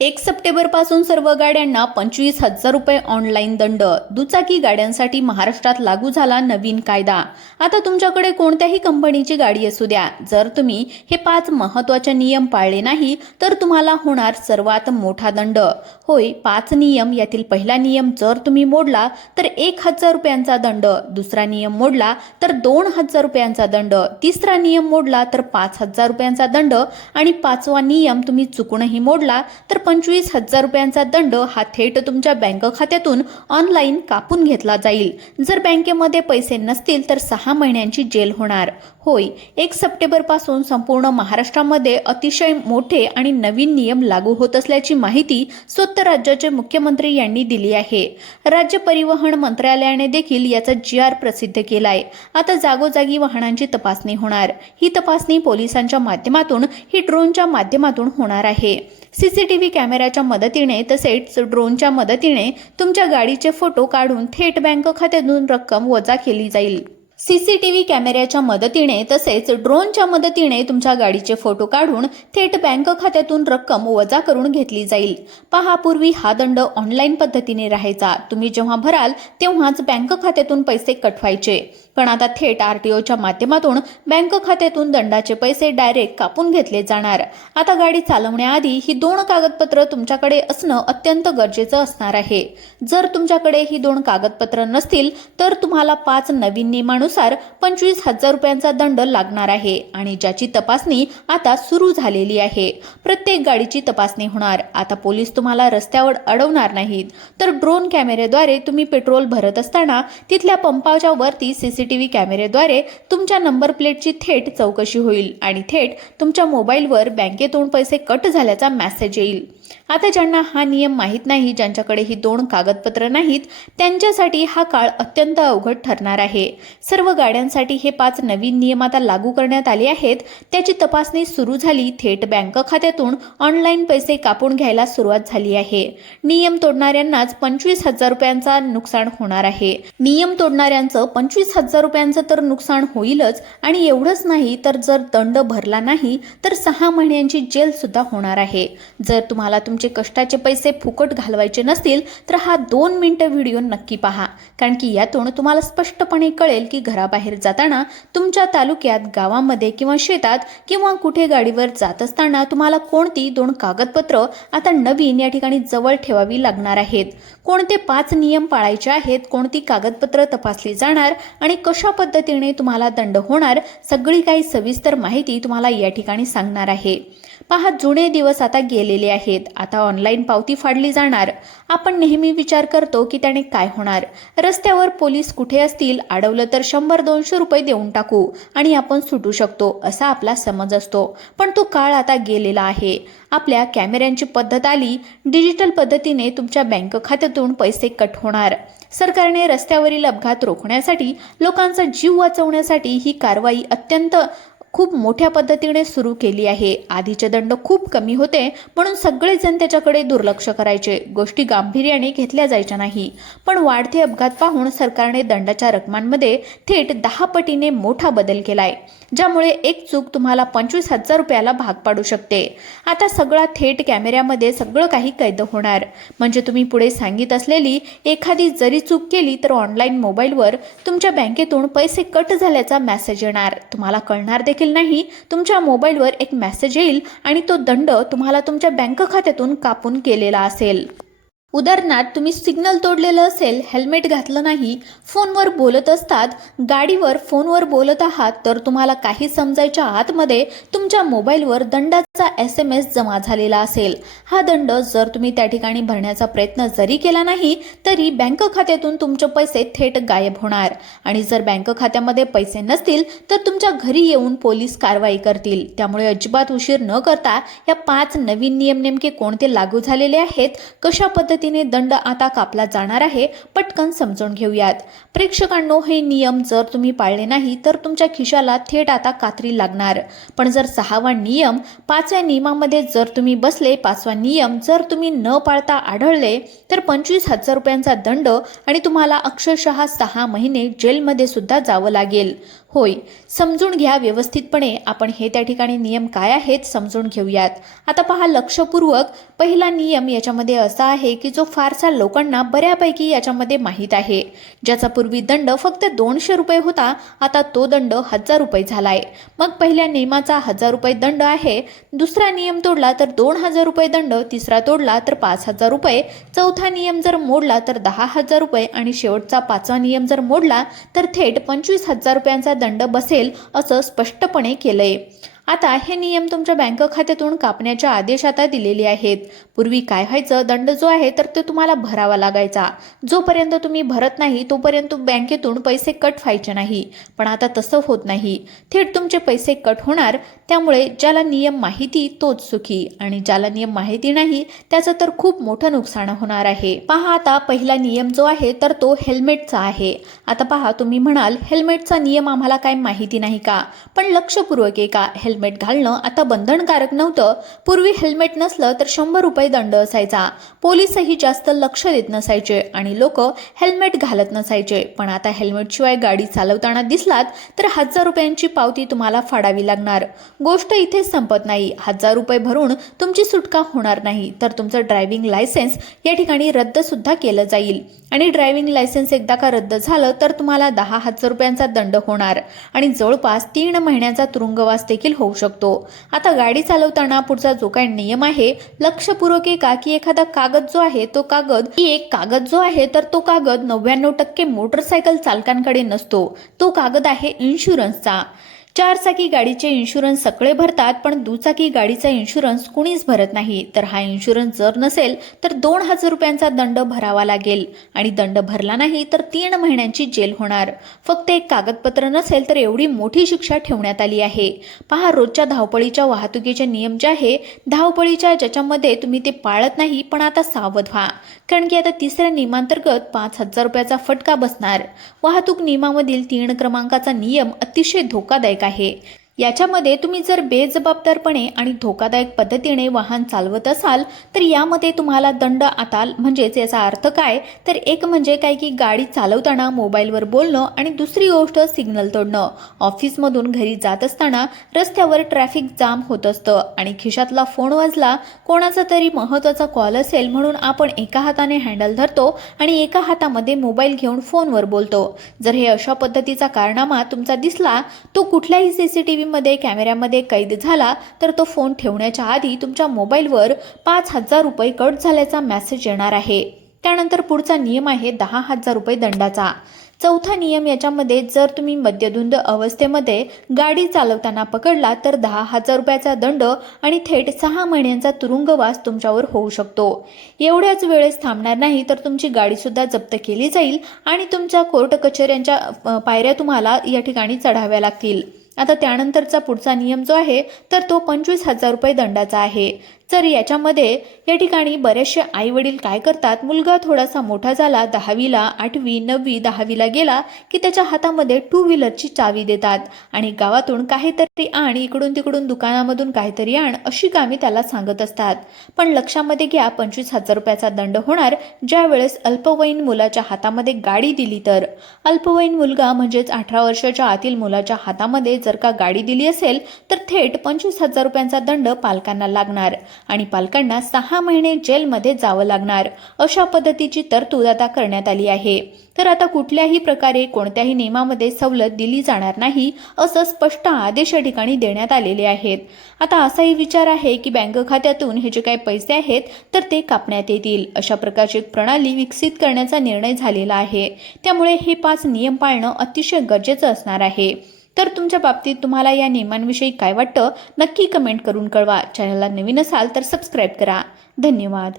1 सप्टेंबरपासून सर्व गाड्यांना 25,000 रुपये ऑनलाईन दंड. दुचाकी गाड्यांसाठी महाराष्ट्रात लागू झाला नवीन कायदा. आता तुमच्याकडे कोणत्याही कंपनीची गाडी असू द्या, जर तुम्ही हे 5 महत्त्वाचे नियम पाळले नाही तर तुम्हाला होणार सर्वात मोठा दंड. होय, 5 नियम. यातील पहिला नियम जर तुम्ही मोडला तर 1,000 रुपयांचा दंड, दुसरा नियम मोडला तर 2,000 रुपयांचा दंड, तिसरा नियम मोडला तर 5,000 रुपयांचा दंड आणि 5वा नियम तुम्ही चुकूनही मोडला तर 25,000 रुपयांचा दंड हा थेट तुमच्या बँक खात्यातून ऑनलाईन कापून घेतला जाईल. जर बँकेमध्ये पैसे नसतील तर 6 महिन्यांची जेल होणार. होय, 1 सप्टेंबरपासून संपूर्ण महाराष्ट्रामध्ये अतिशय मोठे आणि नवीन नियम लागू होत असल्याची माहिती स्वतः राज्याचे मुख्यमंत्री यांनी दिली आहे. राज्य परिवहन मंत्रालयाने देखील याचा GR प्रसिद्ध केलाय. आता जागोजागी वाहनांची तपासणी होणार. ही तपासणी पोलिसांच्या माध्यमातून, ही ड्रोनच्या माध्यमातून होणार आहे. CCTV कॅमेऱ्याच्या मदतीने तसेच ड्रोनच्या मदतीने तुमच्या गाडीचे फोटो काढून थेट बँक खात्यातून रक्कम वजा केली जाईल. CCTV कॅमेऱ्याच्या मदतीने तसेच ड्रोनच्या मदतीने तुमच्या गाडीचे फोटो काढून थेट बँक खात्यातून रक्कम वजा करून घेतली जाईल. पहा, पूर्वी हा दंड ऑनलाईन पद्धतीने राहायचा. तुम्ही जेव्हा भराल तेव्हाच बँक खात्यातून पैसे कट व्हायचे. पण आता थेट RTOच्या माध्यमातून बँक खात्यातून दंडाचे पैसे डायरेक्ट कापून घेतले जाणार. आता गाडी चालवण्याआधी ही 2 कागदपत्र तुमच्याकडे असणं अत्यंत गरजेचं असणार आहे. जर तुमच्याकडे ही 2 कागदपत्र नसतील तर तुम्हाला 5 नवीन नियमानुसार 25,000 रुपयांचा दंड लागणार आहे आणि ज्याची तपासणी आता सुरू झालेली आहे. प्रत्येक गाडीची तपासणी होणार. आता पोलीस तुम्हाला रस्त्यावर अडवणार नाहीत, तर ड्रोन कॅमेऱ्याद्वारे तुम्ही पेट्रोल भरत असताना तिथल्या पंपाच्या वरती CCTV कॅमेऱ्याद्वारे तुमच्या नंबर प्लेटची थेट चौकशी होईल आणि थेट तुमच्या मोबाईलवर बँकेतून पैसे कट झाल्याचा मेसेज येईल. आता ज्यांना हा नियम माहीत नाही, ज्यांच्याकडे ही 2 कागदपत्र नाहीत, त्यांच्यासाठी हा काळ अत्यंत अवघड ठरणार आहे. सर्व गाड्यांसाठी हे 5 नवीन नियम आता लागू करण्यात आले आहेत. त्याची तपासणी सुरू झाली. थेट बँक खात्यातून ऑनलाईन पैसे कापून घ्यायला सुरुवात झाली आहे. नियम तोडणाऱ्यांनाच 25,000 रुपयांचा नुकसान होणार आहे. नियम तोडणाऱ्यांचं 25,000 रुपयांचं तर नुकसान होईलच आणि एवढंच नाही तर जर दंड भरला नाही तर 6 महिन्यांची जेल सुद्धा होणार आहे. जर तुम्हाला तुमचे कष्टाचे पैसे फुकट घालवायचे नसतील तर हा 2 मिनिटं व्हिडिओ नक्की पहा, कारण की यातून तुम्हाला स्पष्टपणे कळेल की घराबाहेर जाताना तुमच्या तालुक्यात, गावामध्ये किंवा शेतात किंवा कुठे गाडीवर जात असताना तुम्हाला कोणती 2 कागदपत्र आता नवीन या ठिकाणी जवळ ठेवावी लागणार आहेत, कोणते 5 नियम पाळायचे आहेत, कोणती कागदपत्र तपासली जाणार आणि कशा पद्धतीने तुम्हाला दंड होणार, सगळी काही सविस्तर माहिती तुम्हाला या ठिकाणी सांगणार आहे. पहा, जुने दिवस आता गेलेले आहेत. आता ऑनलाईन पावती फाडली जाणार. आपण नेहमी विचार करतो की त्याने काय होणार. रस्त्यावर पोलीस कुठे असतील, अडवलं तर 100-200 रुपये देऊन टाकू आणि आपण सुटू शकतो, असा आपला समज असतो. पण तो काळ आता गेलेला आहे. आपल्या कॅमेऱ्यांची पद्धत आली. डिजिटल पद्धतीने तुमच्या बँक खात्यातून पैसे कट होणार. सरकारने रस्त्यावरील अपघात रोखण्यासाठी, लोकांचा जीव वाचवण्यासाठी ही कारवाई अत्यंत खूप मोठ्या पद्धतीने सुरू केली आहे. आधीचे दंड खूप कमी होते म्हणून सगळेजण त्याच्याकडे दुर्लक्ष करायचे, गोष्टी गांभीर्याने घेतल्या जायच्या नाही. पण वाढते अपघात पाहून सरकारने दंडाच्या रकमांमध्ये थेट 10 पटीने मोठा बदल केलाय, ज्यामुळे एक चूक तुम्हाला 25,000 रुपयाला भाग पाडू शकते. आता सगळा थेट कॅमेऱ्यामध्ये सगळं काही कैद होणार. म्हणजे तुम्ही पुढे सांगित असलेली एखादी जरी चूक केली तर ऑनलाईन मोबाईलवर तुमच्या बँकेतून पैसे कट झाल्याचा मेसेज येणार. तुम्हाला कळणार देखील नाही. तुमच्या मोबाईलवर एक मेसेज येईल आणि तो दंड तुम्हाला तुमच्या बँक खात्यातून कापून केलेला असेल. उदाहरणार्थ, तुम्ही सिग्नल तोडलेलं असेल, हेल्मेट घातलं नाही, फोनवर बोलत असतात, गाडीवर फोनवर बोलत आहात, तर तुम्हाला काही समजायच्या आतमध्ये तुमच्या मोबाईलवर दंडाचा SMS जमा झालेला असेल. हा दंड जर तुम्ही त्या ठिकाणी भरण्याचा प्रयत्न जरी केला नाही तरी बँक खात्यातून तुमचे पैसे थेट गायब होणार आणि जर बँक खात्यामध्ये पैसे नसतील तर तुमच्या घरी येऊन पोलीस कारवाई करतील. त्यामुळे अजिबात उशीर न करता या 5 नवीन नियम नेमके कोणते लागू झालेले आहेत, कशा पद्धतीने दंड आता कापला जाणार आहे, पटकन समजून घेऊयात. प्रेक्षकांनो, हे नियम जर तुम्ही पाळले नाही तर तुमच्या खिशाला थेट आता कात्री लागणार. पण जर 6वा नियम, 5व्या नियमामध्ये जर तुम्ही बसले, 5वा नियम जर तुम्ही न पाळता आढळले तर 25,000 रुपयांचा दंड आणि तुम्हाला अक्षरशः 6 महिने जेलमध्ये सुद्धा जावं लागेल. होय, समजून घ्या व्यवस्थितपणे. आपण हे त्या ठिकाणी नियम काय आहेत समजून घेऊयात. आता पहा लक्षपूर्वक. पहिला नियम याच्यामध्ये असा आहे की जो फारसा लोकांना बऱ्यापैकी याच्यामध्ये माहीत आहे, ज्याचा पूर्वी दंड फक्त 200 रुपये होता, आता तो दंड 1000 रुपये झाला आहे. मग पहिल्या नियमाचा 1000 रुपये दंड आहे, दुसरा नियम तोडला तर 2000 रुपये दंड, तिसरा तोडला तर 5000 रुपये, चौथा नियम जर मोडला तर 10,000 रुपये आणि शेवटचा पाचवा नियम जर मोडला तर थेट 25,000 रुपयांचा दंड बसेल असं स्पष्टपणे केलंय. आता हे नियम तुमच्या बँक खात्यातून कापण्याचे आदेश आता दिलेले आहेत. पूर्वी काय व्हायचं, दंड जो आहे तर तो तुम्हाला भरावा लागायचा. जोपर्यंत तुम्ही भरत नाही तोपर्यंत बँकेतून पैसे कट व्हायचे नाही. पण आता तसं होत नाही, थेट तुमचे पैसे कट होणार. त्यामुळे ज्याला नियम माहिती तोच सुखी आणि ज्याला नियम माहिती नाही त्याचं तर खूप मोठं नुकसान होणार आहे. पहा आता पहिला नियम जो आहे तर तो हेल्मेटचा आहे. आता पहा तुम्ही म्हणाल हेल्मेटचा नियम आम्हाला काय माहिती नाही का, पण लक्षपूर्वक आहे का, हेल्मेट घालणं आता बंधनकारक नव्हतं. पूर्वी हेल्मेट नसलं तर 100 रुपये दंड असायचा. पोलीसही जास्त लक्ष देत नसायचे आणि लोक हेल्मेट घालत नसायचे. पण आता हेल्मेटशिवाय गाडी चालवताना दिसलात तर 1000 रुपयांची पावती तुम्हाला फाडावी लागणार. गोष्ट इथेच संपत नाही. 1000 रुपये भरून तुमची सुटका होणार नाही, तर तुमचं ड्रायव्हिंग लायसन्स या ठिकाणी रद्द सुद्धा केलं जाईल. आणि ड्रायव्हिंग लायसन्स एकदा का रद्द झालं तर तुम्हाला 10,000 रुपयांचा दंड होणार आणि जवळपास 3 महिन्याचा तुरुंगवास देखील होऊ शकतो. आता गाडी चालवताना पुढचा जो काही नियम आहे लक्षपूर्वक आहे का, की एखादा कागद जो आहे तो कागद जो आहे तर तो कागद 99% मोटरसायकल चालकांकडे नसतो. तो कागद आहे इन्शुरन्सचा. 4 चाकी गाडीचे इन्शुरन्स सगळे भरतात, पण दुचाकी गाडीचा इन्शुरन्स कुणीच भरत नाही. तर हा इन्शुरन्स जर नसेल तर 2,000 रुपयांचा दंड भरावा लागेल आणि दंड भरला नाही तर 3 महिन्यांची जेल होणार. फक्त एक कागदपत्र नसेल तर एवढी मोठी शिक्षा ठेवण्यात आली आहे. पहा रोजच्या धावपळीच्या वाहतुकीचे नियम जे आहे, धावपळीच्या ज्याच्यामध्ये तुम्ही ते पाळत नाही, पण आता सावध व्हा. कारण की आता तिसऱ्या नियमांतर्गत 5,000 रुपयाचा फटका बसणार. वाहतूक नियमामधील 3 क्रमांकाचा नियम अतिशय धोकादायक आहे. याच्यामध्ये तुम्ही जर बेजबाबदारपणे आणि धोकादायक पद्धतीने वाहन चालवत असाल तर यामध्ये तुम्हाला दंड आता, म्हणजेच याचा अर्थ काय, तर एक म्हणजे काय की गाडी चालवताना मोबाईलवर बोलणं आणि दुसरी गोष्ट सिग्नल तोडणं. ऑफिसमधून घरी जात असताना रस्त्यावर ट्रॅफिक जाम होत असतं आणि खिशातला फोन वाजला, कोणाचा तरी महत्त्वाचा कॉल असेल म्हणून आपण एका हाताने हँडल धरतो आणि एका हातामध्ये मोबाईल घेऊन फोनवर बोलतो. जर हे अशा पद्धतीचा कारनामा तुमचा दिसला, तो कुठल्याही CCTV मध्ये कॅमेऱ्यामध्ये कैद झाला तर तो फोन ठेवण्याच्या आधी तुमच्या मोबाईलवर 5,000 रुपये कट झाल्याचा मेसेज येणार आहे. त्यानंतर पुढचा नियम आहे 10,000 रुपये दंडाचा. चौथा नियम याच्यामध्ये जर तुम्ही मद्यधुंद अवस्थेमध्ये गाडी चालवताना पकडला तर 10,000 रुपयाचा दंड आणि थेट 6 महिन्यांचा तुरुंगवास तुमच्यावर होऊ शकतो. एवढ्याच वेळेस थांबणार नाही तर तुमची गाडी सुद्धा जप्त केली जाईल आणि तुमच्या कोर्ट कचेऱ्यांच्या पायऱ्या तुम्हाला या ठिकाणी चढाव्या लागतील. आता त्यानंतरचा पुढचा नियम जो आहे तर तो 25,000 रुपये दंडाचा आहे. तर याच्यामध्ये या ठिकाणी बरेचसे आई वडील काय करतात, मुलगा थोडासा मोठा झाला, 10वीला 8वी 9वी 10वीला गेला की त्याच्या हातामध्ये 2 व्हीलरची चावी देतात आणि गावातून काहीतरी आण, इकडून तिकडून दुकानामधून काहीतरी आण अशी कामे त्याला सांगत असतात. पण लक्षामध्ये घ्या 25,000 रुपयाचा दंड होणार ज्या वेळेस अल्पवयीन मुलाच्या हातामध्ये गाडी दिली तर. अल्पवयीन मुलगा म्हणजेच 18 वर्षाच्या आतील मुलाच्या हातामध्ये जर का गाडी दिली असेल तर थेट 25,000 रुपयांचा दंड पालकांना लागणार आणि पालकांना 6 महिने जेलमध्ये जावं लागणार. अशा पद्धतीची तरतूद आता करण्यात आली आहे. तर आता कुठल्याही प्रकारे कोणत्याही नियमामध्ये सवलत दिली जाणार नाही असं स्पष्ट आदेश या ठिकाणी देण्यात आलेले आहेत. आता असाही विचार आहे की बँक खात्यातून हे जे काही पैसे आहेत तर ते कापण्यात येतील. अशा प्रकारची एक प्रणाली विकसित करण्याचा निर्णय झालेला आहे. त्यामुळे हे 5 नियम पाळणं अतिशय गरजेचं असणार आहे. तर तुमच्या बाबतीत तुम्हाला या नियमांविषयी काय वाटतं नक्की कमेंट करून कळवा. चॅनलला नवीन असाल तर सबस्क्राईब करा. धन्यवाद.